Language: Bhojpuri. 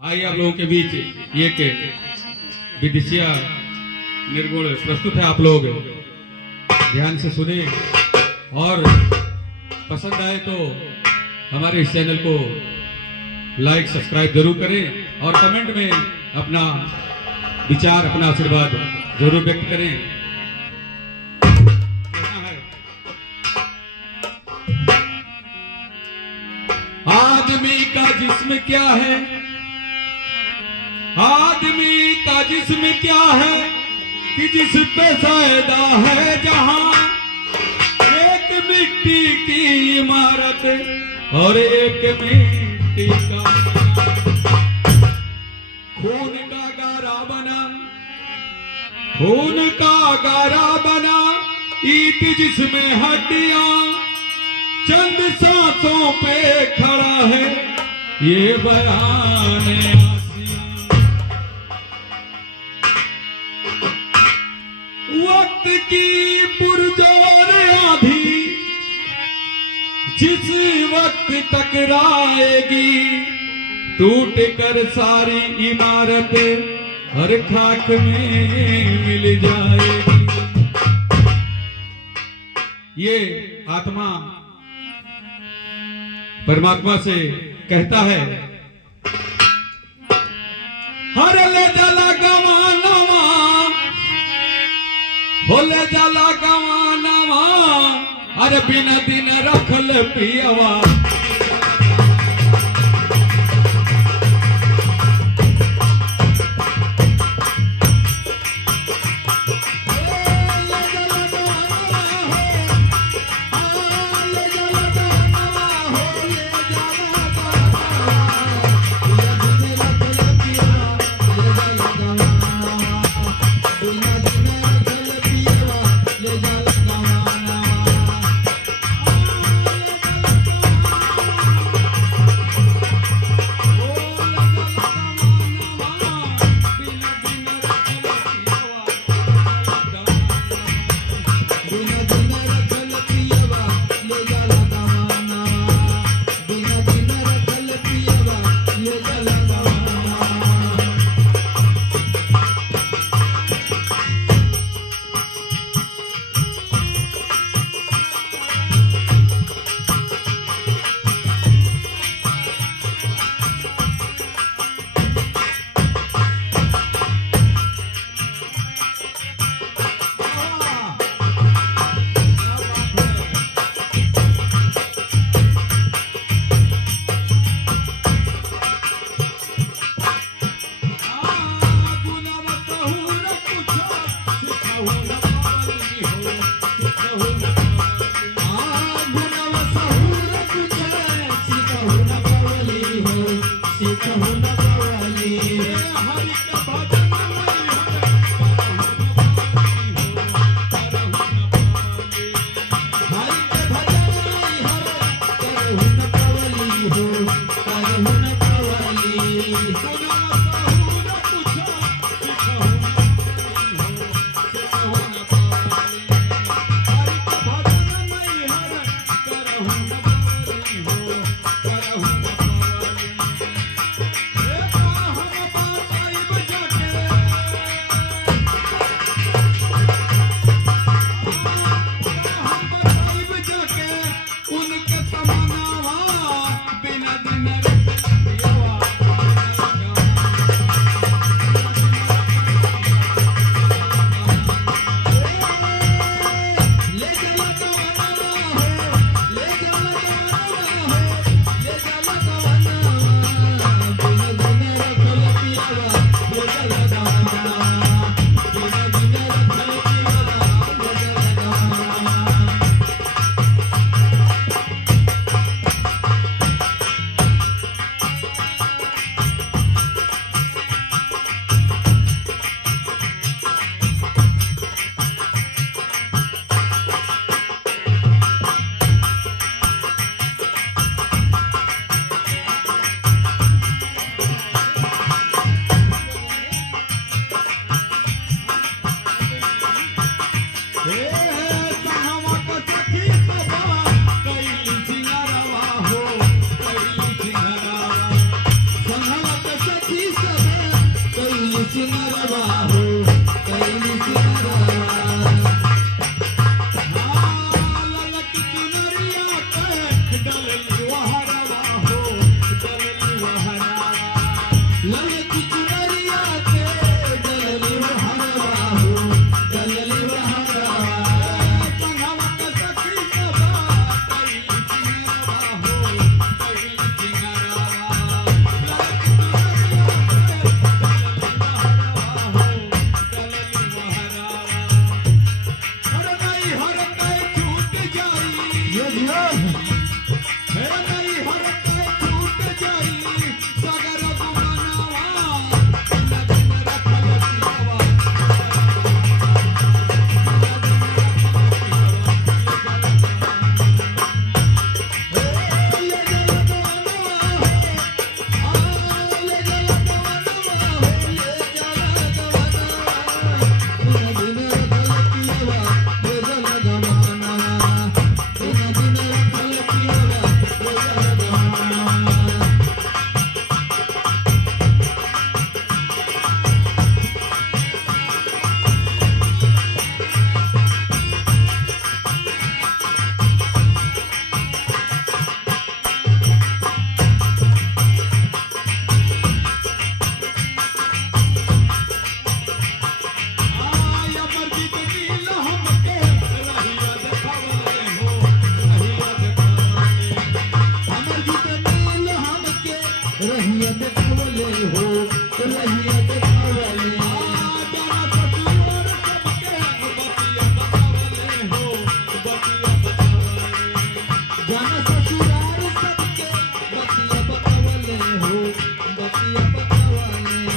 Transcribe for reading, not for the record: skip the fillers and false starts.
आइए आप लोगों के बीच ये के विदिशिया निर्गुण प्रस्तुत है। आप लोग ध्यान से सुने और पसंद आए तो हमारे इस चैनल को लाइक सब्सक्राइब जरूर करें और कमेंट में अपना विचार अपना आशीर्वाद जरूर व्यक्त करें। आदमी का जिस्म क्या है, आदमी का जिस्म क्या है कि जिस पे सायदा है जहां, एक मिट्टी की इमारत और एक मिट्टी का खून का गारा बना, खून का गारा बना ईद जिसमें हड्डियां चंद सांसों पे खड़ा है ये बयान आसियां। वक्त की पुरजोर आंधी जिस वक्त टकराएगी, टूट कर सारी इमारत हर खाक में मिल जाएगी। ये आत्मा परमात्मा से कहता है, हर ले जला गवानवा, हो ले जला गवानवा, अरे बिन दिन रखल पियवा। सखी सब कैली सिंगरवा हो कैली सिंगरवा ललक चुनरिया पे डलली वहरवा हो डलली वहरवा ललक चुनरिया पे डलली वहरवा हो डलली वहरवा संगवा के सखी सब कैली सिंगरवा हो कैली सिंगरवा रहिया देखवले हो रहिया देखवले जाना ससुर सबके बतिया बतावले हो बतिया बतावले जाना ससुरार सबके बतिया बतावले हो बतिया बतावले